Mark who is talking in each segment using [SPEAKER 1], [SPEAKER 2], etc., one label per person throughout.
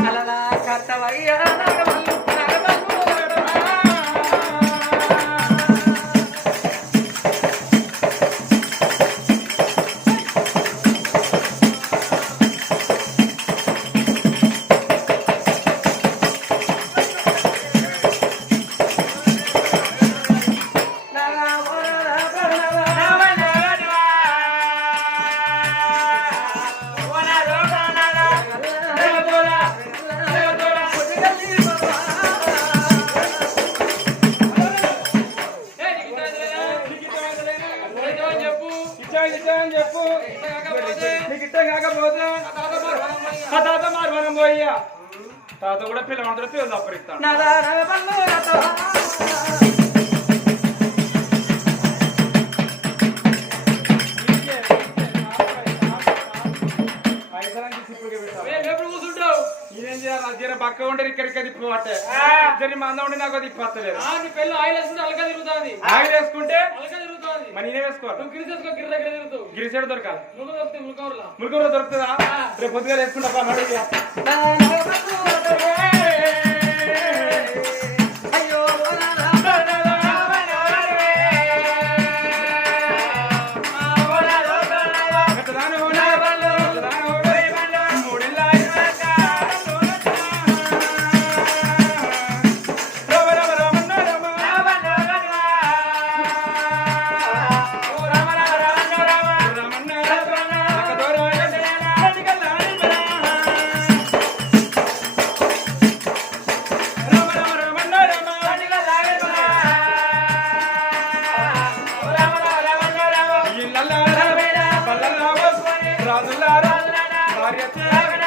[SPEAKER 1] అలలా కట్టవయ్యా
[SPEAKER 2] చెప్పు. నీకు ఇష్టం కాకపోతే తాత మార్వనం పోయ్యా. తాత కూడా పిల్లమందరూ పిల్లలు జర పక్క ఉంటే ఇక్కడికి తిప్పబట్టే జర మంద ఉంటే నాకు తిప్పలేదు
[SPEAKER 3] పెళ్ళి ఆయిల్ వేస్తుంటే అలక తిరుగుతుంది.
[SPEAKER 2] ఆయిల్ వేసుకుంటే
[SPEAKER 3] అలక తిరుగుతుంది
[SPEAKER 2] మరి నేనే వేసుకోవాలి
[SPEAKER 3] నువ్వు గిరి చేసుకో గిరి దగ్గర తిరుగుతావు
[SPEAKER 2] గిరిసేడు దొరకాలి
[SPEAKER 3] నువ్వు దొరుకుతాయి
[SPEAKER 2] దొరుకుతుందా రేపు పొద్దుగా వేసుకుంటా రాజులారా, భార్యలారా,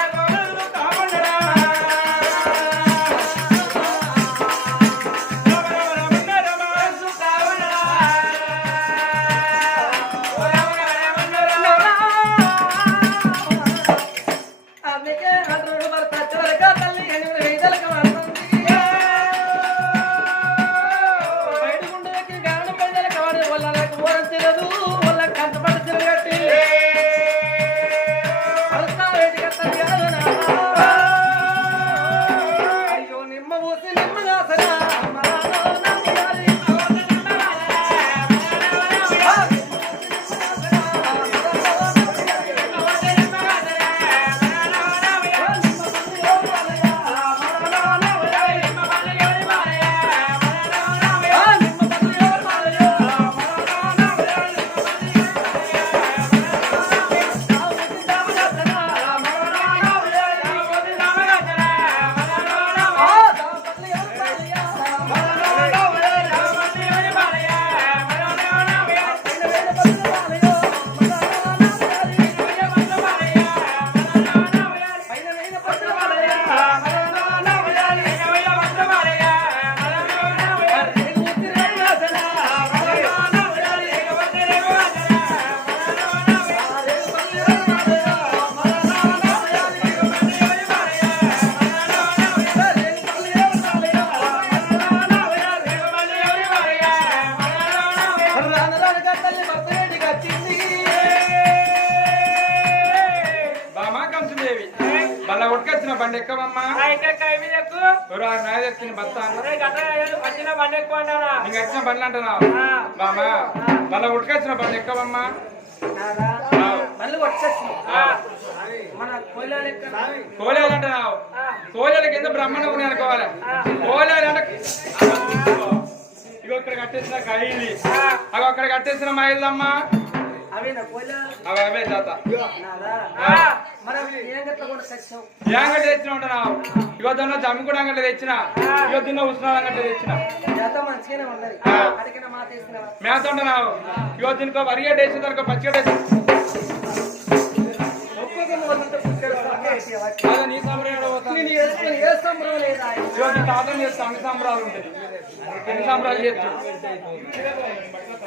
[SPEAKER 2] బండ్లు అంటున్నావు బామా బల్ల ఉడకొచ్చిన బండి ఎక్కవమ్మా?
[SPEAKER 1] మళ్ళీ
[SPEAKER 2] కోలేలు అంటున్నావు. కోలేల కింద బ్రహ్మణ ఉన్నాయి అనుకోవాలి. కోలేలు అంటే ఇగో ఇక్కడ కట్టేసిన కైలి అగో అక్కడ కట్టేసిన మా ఇల్లమ్మా
[SPEAKER 1] అవి
[SPEAKER 2] జాత యాంగడ్డ తెచ్చిన ఉంటున్నావు ఇగో దాన్ని జమ్మి కూడా అంగట్ల తెచ్చిన. ఇగో తిన్న ఉష్ణాలు అంగట్ల తెచ్చిన మేత ఉంటున్నావు ఇగో దీనికో వరిగడ్డ వేసి దానికో పచ్చిగడ్డ నీ సంబరం తాతం చేస్తా అన్ని సంబరాలు ఉంటాయి. ఎన్ని సంబరాలు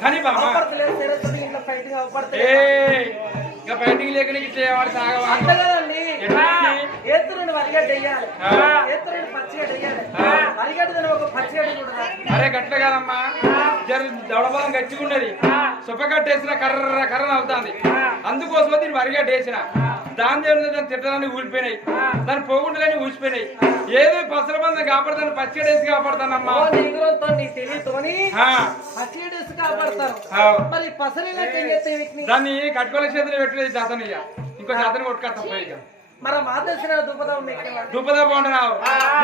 [SPEAKER 2] కానీ
[SPEAKER 1] ఇంట్లో అవపడతలేదు
[SPEAKER 2] ఇక బయటికి లేక నీకు చేయవాడు సాగవా
[SPEAKER 1] అంత కదండి.
[SPEAKER 2] ఎట్లా
[SPEAKER 1] ఎత్తురుని వరిగడ్డ వేయాలి.
[SPEAKER 2] ఆ.
[SPEAKER 1] ఎత్తురుని పచ్చిగడ్డ వేయాలి.
[SPEAKER 2] ఆ.
[SPEAKER 1] వరిగడ్డ ఒక పచ్చిగడ్డ కూడా
[SPEAKER 2] అరే గట్ల కాదమ్మా. జర సుప్పగట్టేసిన కర్ర కర్ర అవుతాంది అందుకోసం దీన్ని వరిగడ్డ వేసిన. దాని దేవుని దాన్ని తిట్టడాన్ని ఊలిపోయినాయి దాని పోగుండలని ఊసిపోయినాయి ఏదో పసల మంది కాపాడుతాను పచ్చిగడ్డ వేసి కాపాడుతానమ్మా. దాన్ని కట్టుకోలే చేతులు పెట్టలేదు జాతని ఇక. ఇంకో జాతని కొట్టుకొస్తాం పోయి
[SPEAKER 1] మన మా తెలిసిన దుబ్బదా ఉంది.
[SPEAKER 2] దుబ్బదా బాగుంటున్నావు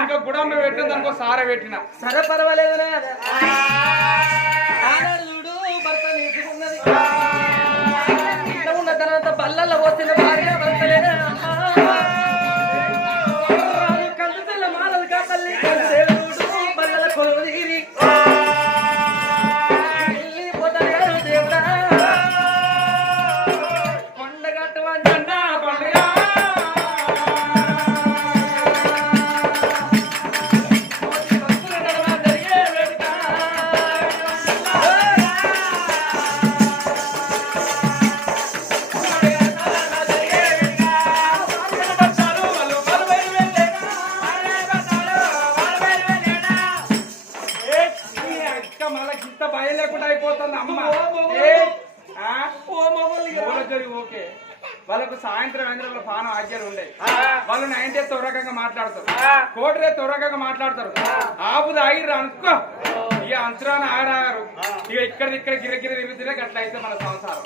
[SPEAKER 2] ఇంకా గుడమ్మ పెట్టిన దానికో సార పెట్టిన.
[SPEAKER 1] సరే. ఆనాడు చూడు భర్త ఉన్న తర్వాత బల్లల్లో భార్య
[SPEAKER 2] డే తొరకంగా మాట్లాడతారు. కోటి రే తొరకంగా మాట్లాడతారు. ఆపు ఆగిర్రు అనుకో. ఇక అంతరాన్ని ఆగరాగారు ఇక ఇక్కడ ఇక్కడ గిర గిర తిరుగుతుంటే అట్లా అయితే మన సంసారం.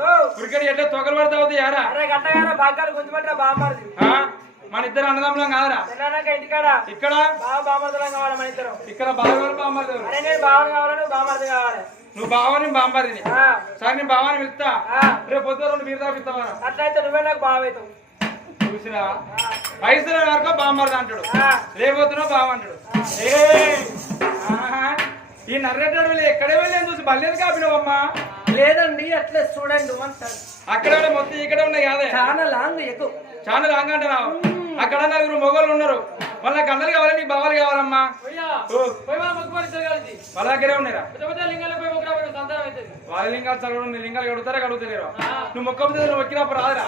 [SPEAKER 1] ఓ.
[SPEAKER 2] ఉరికడి ఎట్లా తొగలు పడతావుతుంది యారా? ఆ? మన ఇద్దరు అన్నదమ్ములం కాదురా? ఇక్కడ?
[SPEAKER 3] బాగా బామ్మర్దులం కావాలి మన ఇద్దరం.
[SPEAKER 2] ఇక్కడ బాగా
[SPEAKER 3] నేను బావని కావాలి? నువ్వు బామ్మర్ది కావాలి.
[SPEAKER 2] నువ్వు బావని
[SPEAKER 3] ఆ,
[SPEAKER 2] సరే నేను బావాని పిలుస్తా. రేపు పొద్దున రెండు బీర్ తాపిస్తావా
[SPEAKER 3] అట్లయితే నువ్వే నాకు బావైతావు.
[SPEAKER 2] చూసినా? పైసలు వరకు బామ్మది అంటాడు. లేకపోతున్నావు బావ అంటాడు. ఈ నర్రెడ్డాడు వెళ్ళి ఎక్కడే వెళ్ళి చూసి బల్లేదు కాపినవమ్మా
[SPEAKER 1] లేదండి అట్లే చూడండి అంటారు.
[SPEAKER 2] అక్కడ మొత్తం ఇక్కడ ఉన్నాయి కాదే.
[SPEAKER 1] చాలా లాంగ్ ఎక్కువ.
[SPEAKER 2] చాలా లాంగ్ అంటున్నావు అక్కడ నలుగురు మొగోళ్ళు ఉన్నారు. వాళ్ళ గంటలు కావాలి నీకు బావాలు కావాలమ్మా. వాళ్ళ దగ్గరే ఉన్నారా? వాళ్ళ లింగాలు చదవడం నీ లింగాలు కడుగుతారా కడుగుతలేరు? నువ్వు మొక్క నువ్వు ఎక్కినప్పుడు రాదురా.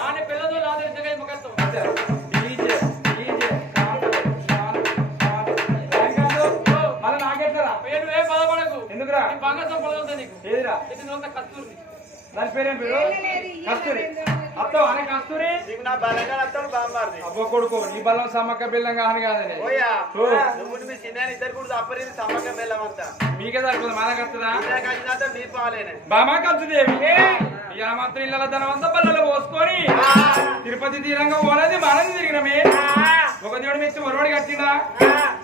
[SPEAKER 2] ఎందుకురా?
[SPEAKER 3] నీ బంగారు సంపద నీకు.
[SPEAKER 2] ఏదిరా?
[SPEAKER 3] ఇది నువ్వు కస్తూరి.
[SPEAKER 2] దాని పేరేం పేరు? కస్తూరి. అత్తో అని కస్తూరి.
[SPEAKER 4] నీకు నా బలంగా నచ్చడు బామ్మారిది.
[SPEAKER 2] అబ్బో కొడుకు నీ బలం సమ్మక్క బిల్లం కాని కాదని
[SPEAKER 4] ఓయా
[SPEAKER 2] ఓ,
[SPEAKER 4] నువ్వు మీ చిన్న ఇద్దరు కూడా సమ్మకం వెళ్ళమంతా
[SPEAKER 2] మీకే సరిపోతుంది మా దగ్గర వస్తుందా
[SPEAKER 4] ఇలా కలిసినంత మీ పాలేనే
[SPEAKER 2] బామా కంచుదేవి ఇక మాత్రం ఇళ్ళ ధనవంతా బల్లలో పోసుకొని తిరుపతి తీరంగా ఓనది మనది తిరిగినమే. ఒక దేవుడు మెచ్చి మరొకటి కట్టిందా?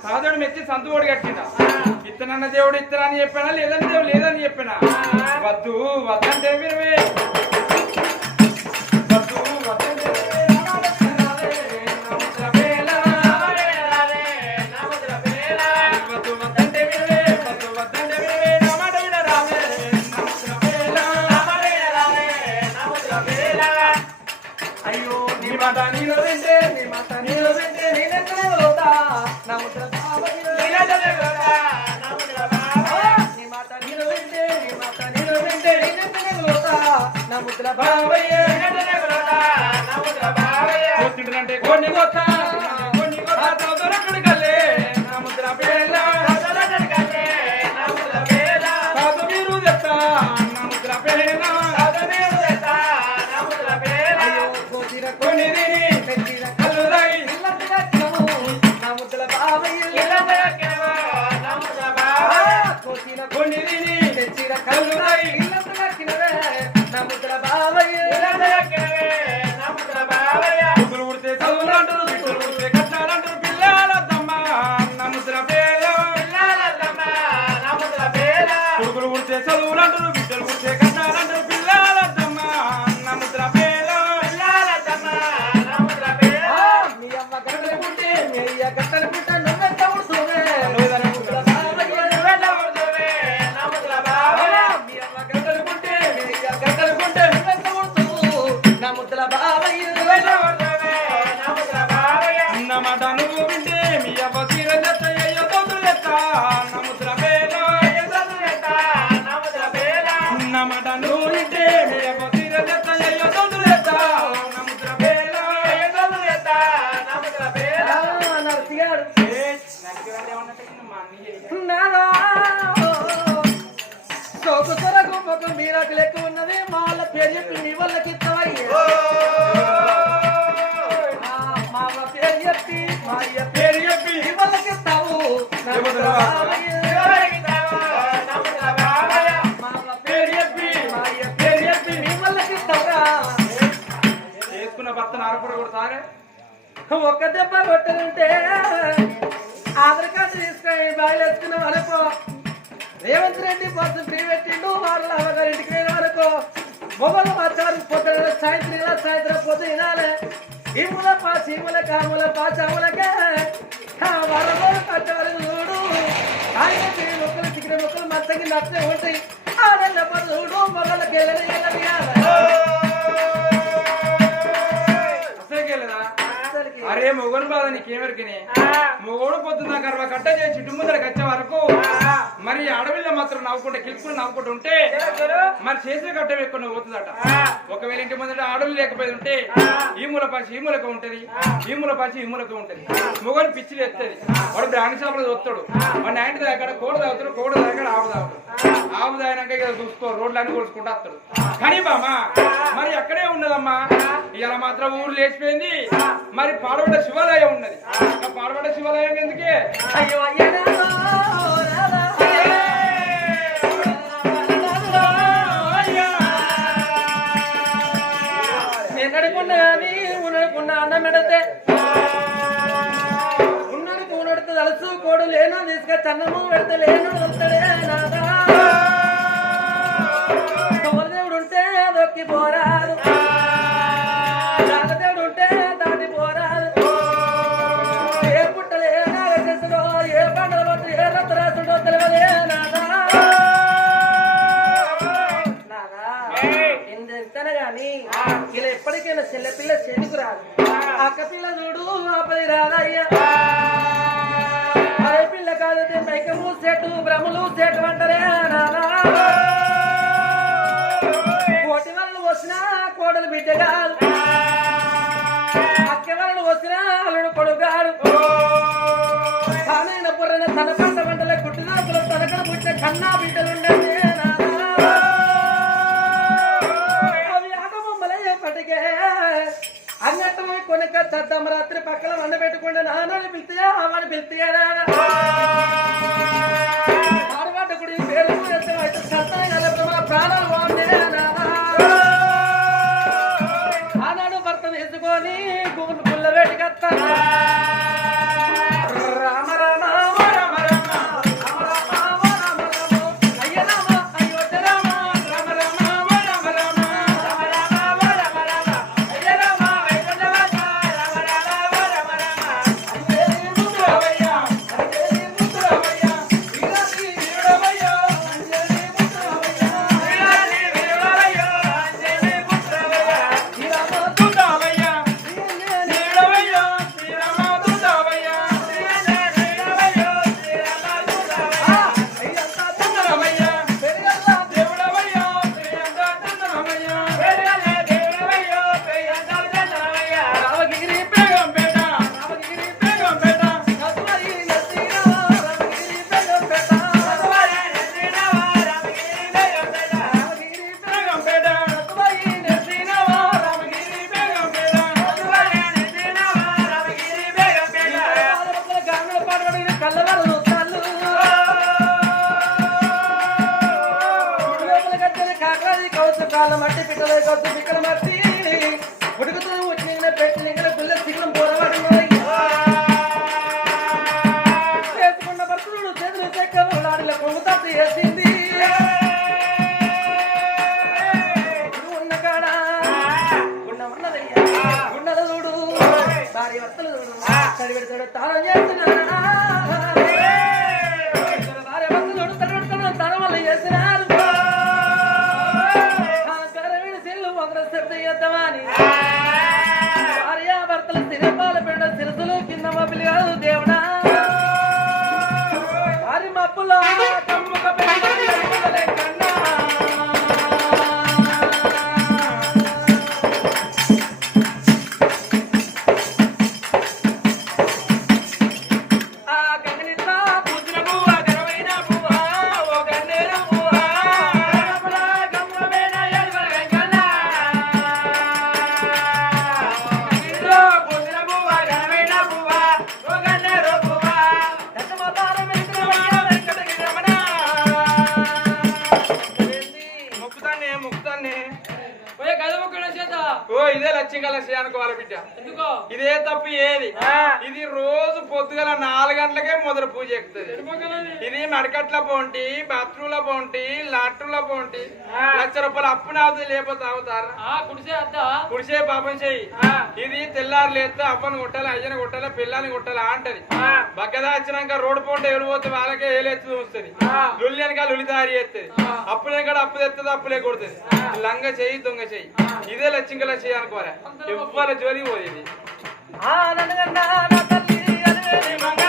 [SPEAKER 2] సాధుడు మెచ్చి సంతుడు కట్టిందా? ఇత్తనన్న దేవుడు ఇత్తనని చెప్పానా లేదని దేవుడు లేదని చెప్పినా? వద్దు వద్దంటే వినవే.
[SPEAKER 1] ఒక్క దెబ్బ కొట్టనంటే ఆధార్ కార్డు తీసుకొని బాగా వేసుకున్న వరకు రేవంత్ రెడ్డి బస్సు ఫ్రీ పెట్టిండు వాళ్ళ గారి ఇంటికి వెళ్ళిన వరకు మొబైల్ వచ్చారు పొద్దున సాయంత్రం ఇలా సాయంత్రం పొద్దు వినాలి ఈ మూల పాచి ఈ కాముల పాచి అములకే వరగోలు కట్టారు చూడు. ఆయన చిన్న మొక్కలు చికెన్ మొక్కలు మచ్చకి నచ్చే ఉంటాయి. ఆడళ్ళ చూడు మొగలకి వెళ్ళని వెళ్ళని
[SPEAKER 2] అరే మొగలు బాధ నీకేమెరికనే మొగోడు పొద్దున్న గర్వ కట్ట చేసి ఇటు ముందరకు వచ్చే వరకు మరి అడవిలో మాత్రం నవ్వుకుంటే కిలుపుకుని నవ్వుకుంటూ ఉంటే మరి చేసే కట్టం ఎక్కువ పోతుందట. ఒకవేళ ఇంటి ముందర అడవులు లేకపోయి ఉంటే ఈ మూల పాచి ఈ మూలక ఉంటది. ఈ మూల పాచి ఈ మూలక ఉంటది. మొగలు పిచ్చిలు ఎత్తది. వాడు బ్రాండ్ షాపులో చూస్తాడు వాడు నైన్టీ దాకా కోడ తాగుతాడు కోడ దాకా ఆవు తాగుతాడు. ఆవు తాగినాక ఇక చూసుకో రోడ్లన్నీ కొలుసుకుంటూ వస్తాడు. కానీ బామా మరి అక్కడే ఉన్నదమ్మా. ఇలా మాత్రం ఊరు లేచిపోయింది. మరి పాడబడ్డ శివాలయం ఉన్నది. ఆ పాడబడ్డ శివాలయం ఎందుకే?
[SPEAKER 1] అయ్యో అయ్యా రామా, రామా. అన్నం కోడు లేను తీసుకొచ్చి అన్నము పెడితే లేను వస్తాడే నా అన్నట్టు కొనుక చద్దమ్మ రాత్రి పక్కన వండ పెట్టుకుంటే నాన్నని పిలుతాయా అమ్మని పిలుతాయా అక్కడ పెడతాడు తాళం చేస్తున్నాడు
[SPEAKER 2] గంటలకే మొదలు పూజ ఎక్కుతుంది ఇది మడకట్ల పోంటి బాత్రూమ్ల లాట్రూమ్ లాట్రూమ్ల పోండి లక్ష రూపాయలు అప్పు నాదు లేకపోతే అవుతారు
[SPEAKER 3] కుడిసే
[SPEAKER 2] పాపం చెయ్యి. ఇది తెల్లారు లేదు అప్పని కొట్టాలి అయ్యని కొట్టాలి పిల్లల్ని కొట్టాలి అంటది. బగ్గదా వచ్చినాక రోడ్డు పోంటే ఎవరు వాళ్ళకే ఏలేస్తుంది వస్తుంది లుల్లి వెనక లుల్లి తయారు చేస్తుంది. అప్పులే కూడా అప్పు తెస్తుంది అప్పులే కొడుతుంది లంగ చెయ్యి దొంగ చెయ్యి. ఇదే లచ్చింకలా చేయాలనుకోవాలి ఎవ్వరు జోలికి పోయేది
[SPEAKER 1] ఆ నన్ను నా తల్లి
[SPEAKER 2] అనే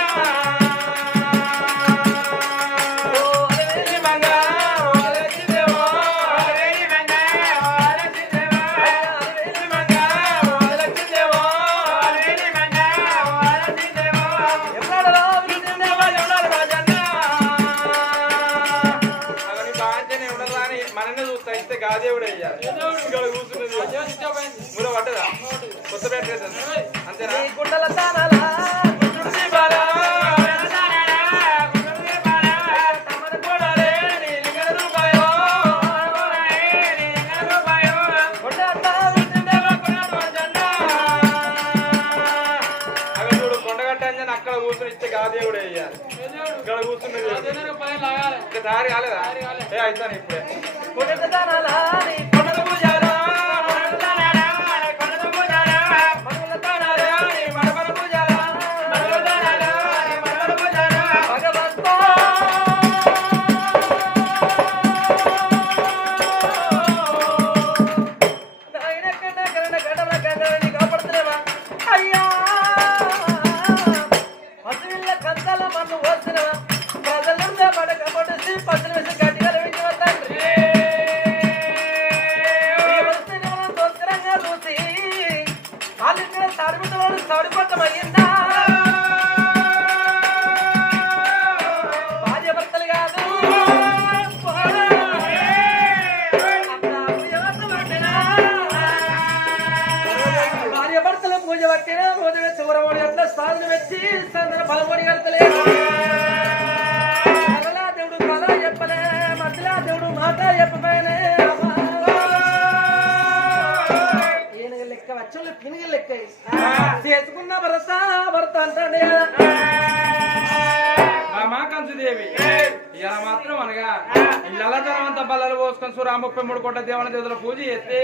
[SPEAKER 2] నూర ముప్పై మూడు కోట్ల దేవుని దేవుల పూజ చేస్తే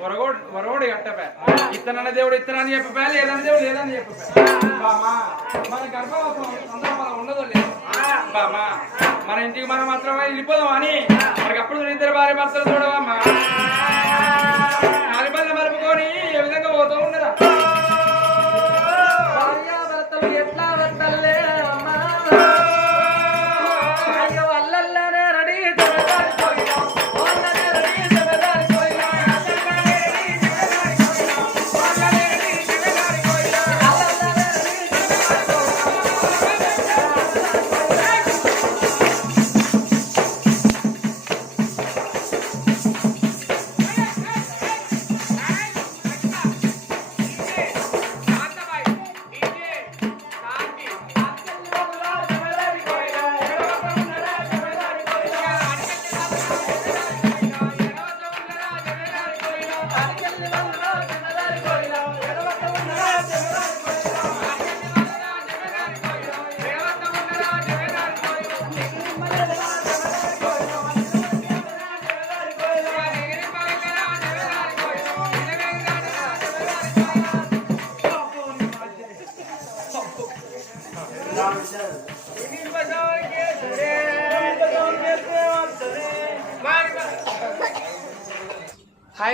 [SPEAKER 2] వరగోడు వరగోడు కట్టపా. ఇతనన్న దేవుడు ఇతనని చెప్పపా లేదని దేవుడు లేదని చెప్పపా. బామా మన గర్భవతం సందర్భం ఉండదు లేదు బామా మన ఇంటికి మనం మాత్రమే వెళ్ళిపోదాం అని. మనకి అప్పుడు ఇద్దరు భార్య భర్తలు చూడవమ్మా.